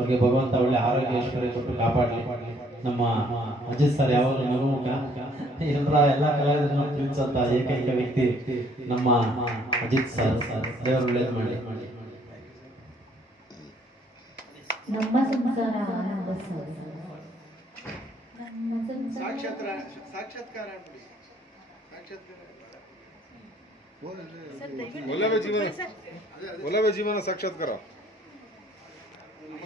ಅವ್ರಿಗೆ ಭಗವಂತ ಒಳ್ಳೆ ಆರೋಗ್ಯ ಐಶ್ವರ್ಯ ಕೊಟ್ಟು ಕಾಪಾಡಲಿ. ನಮ್ಮ ಅಜಿತ್ ಸರ್ ಯಾವಾಗಲೂ ನಗು ಮುಖ. ಎಲ್ಲ ಕಲಾವಿದರನ್ನ ತಿಳಿಸಂತ ಏಕೈಕ ವ್ಯಕ್ತಿ ನಮ್ಮ ಅಜಿತ್ ಸರ್. ದೇವರು ಒಳ್ಳೇದು ಮಾಡಿ. ನಮ್ಮ ಸಂಸಾರ ಆನಂದ ಸಾಕ್ಷಾತ್ ಸಾಕ್ಷಾತ್ಕಾರ ಸಾಕ್ಷಾತ್ಕಾರ ಜೀವನ ಸಾಕ್ಷಾತ್ಕಾರ.